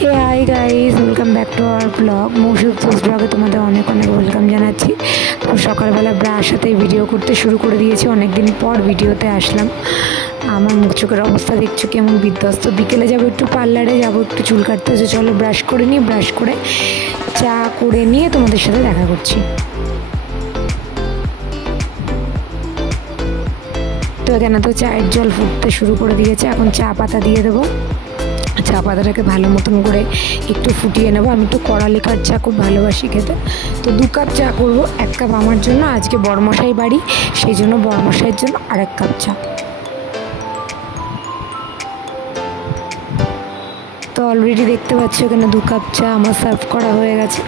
Hey hi guys, welcome back to our blog. Mousum ব্লগে তোমাদের অনেক অনেক ওয়েলকাম জানাচ্ছি। তো সকালবেলা ব্রাশ সাথে ভিডিও করতে শুরু করে দিয়েছি, অনেক দিন পর ভিডিওতে আসলাম। আমার মুখ চোখের অবস্থা দেখছো কেমন বিধ্বস্ত। বিকেলে যাবো একটু পার্লারে, যাবো একটু চুল কাটতে, হচ্ছে চলো ব্রাশ করে নিই। ব্রাশ করে চা করে নিয়ে তোমাদের সাথে দেখা করছি। তো এখানে তো চায়ের জল ফুটতে শুরু করে দিয়েছে, এখন চা পাতা দিয়ে দেবো। চা পাতাটাকে ভালো মতন করে একটু ফুটিয়ে নেবো। আমি একটু কড়া লিকার চা খুব ভালোবাসি খেতে, তো 2 কাপ চা করবো। 1 কাপ আমার জন্য, আজকে বড়মশাই বাড়ি, সেই জন্য বড়মশাইয়ের জন্য আরেক কাপ চা। তো অলরেডি দেখতে পাচ্ছ এখানে 2 কাপ চা আমার সার্ভ করা হয়ে গেছে।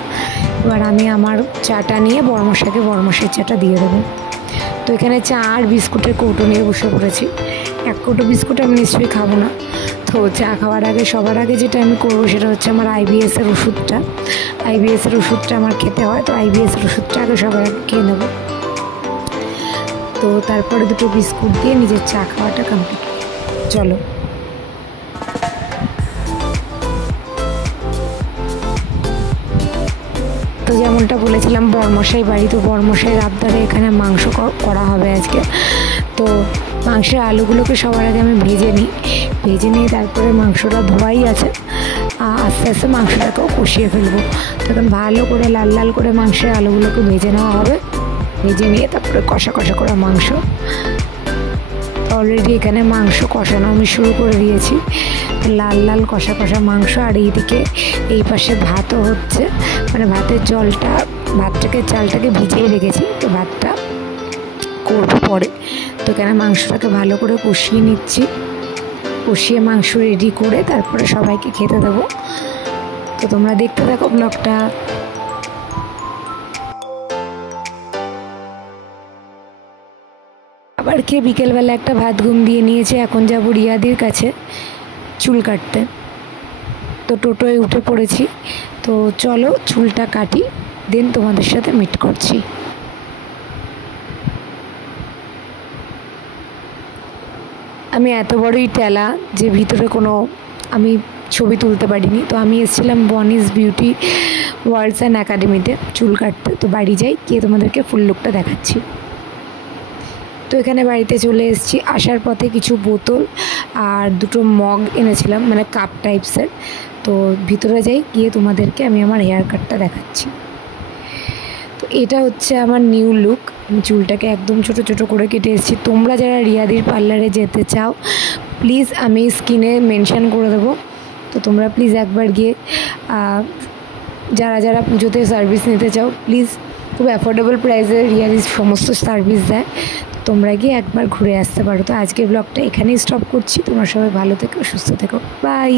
এবার আমি আমার চাটা নিয়ে বড়মশাইকে বড়মশাইয়ের চাটা দিয়ে দেবো। তো এখানে চা আর বিস্কুটের কৌটো নিয়ে বসে পড়েছি। 1 কৌটো বিস্কুট আমি নিশ্চয়ই খাবো না। তো চা খাওয়ার আগে সবার আগে যেটা আমি করবো সেটা হচ্ছে আমার আইবিএসের ওষুধটা। আইবিএসের ওষুধটা আমার খেতে হয়, তো আইবিএসের ওষুধটা আগে সবার আগে খেয়ে নেবো। তো তারপরে 2টো বিস্কুট দিয়ে নিজের চা খাওয়াটা কমপ্লিট। চলো। তো যেমনটা বলেছিলাম বড়মশাই বাড়ি, তো বড়মশাইয়ের আবদারে এখানে মাংস করা হবে আজকে। তো মাংসের আলুগুলোকে সবার আগে আমি ভেজে নিয়ে তারপরে মাংসটা ধোয়াই আছে, আস্তে আস্তে মাংসটাকেও কষিয়ে ফেলবো। তখন ভালো করে লাল লাল করে মাংসের আলুগুলোকে ভেজে নেওয়া হবে। ভেজে নিয়ে তারপরে কষা কষা করা মাংস। অলরেডি এখানে মাংস কষানো আমি শুরু করে দিয়েছি, লাল লাল কষা কষা মাংস। আর এইদিকে এই পাশে ভাতও হচ্ছে, মানে চালটাকে ভিজিয়ে রেখেছি, তো ভাতটা করবো পরে। তো এখানে মাংসটাকে ভালো করে কষিয়ে নিচ্ছি, কষিয়ে মাংস রেডি করে তারপরে সবাইকে খেতে দেবো। তো তোমরা দেখতে থাকো ব্লগটা। আবার খেয়ে বিকেলবেলা একটা ভাত ঘুম দিয়ে নিয়েছে। এখন যাবো রিয়াদির কাছে চুল কাটতে। তো টোটোয় উঠে পড়েছি। তো চলো চুলটা কাটি, দেন তোমাদের সাথে মিট করছি। আমি এত বড়ই টেলা যে ভিতরে কোনো আমি ছবি তুলতে পারিনি। তো আমি এসেছিলাম বনিস বিউটি ওয়ার্ল্ডস অ্যান্ড একাডেমিতে চুল কাটতে। তো বাড়ি যাই, গিয়ে তোমাদেরকে ফুল লুকটা দেখাচ্ছি। তো এখানে বাড়িতে চলে এসেছি। আসার পথে কিছু বোতল আর 2টো মগ এনেছিলাম, মানে কাপ টাইপসের। তো ভিতরে যাই, গিয়ে তোমাদেরকে আমি আমার হেয়ার কাটটা দেখাচ্ছি। তো এটা হচ্ছে আমার নিউ লুক। আমি চুলটাকে একদম ছোটো ছোটো করে কেটে এসেছি। তোমরা যারা রিয়াদির পার্লারে যেতে চাও প্লিজ আমি স্ক্রিনে মেনশান করে দেবো। তো তোমরা প্লিজ একবার গিয়ে যারা যারা পুজোতে সার্ভিস নিতে চাও প্লিজ, খুব অ্যাফোর্ডেবল প্রাইসে রিয়াদির সমস্ত সার্ভিস দেয়। তোমরা গিয়ে একবার ঘুরে আসতে পারো। তো আজকের ব্লগটা এখানেই স্টপ করছি। তোমরা সবাই ভালো থেকো, সুস্থ থেকো, বাই।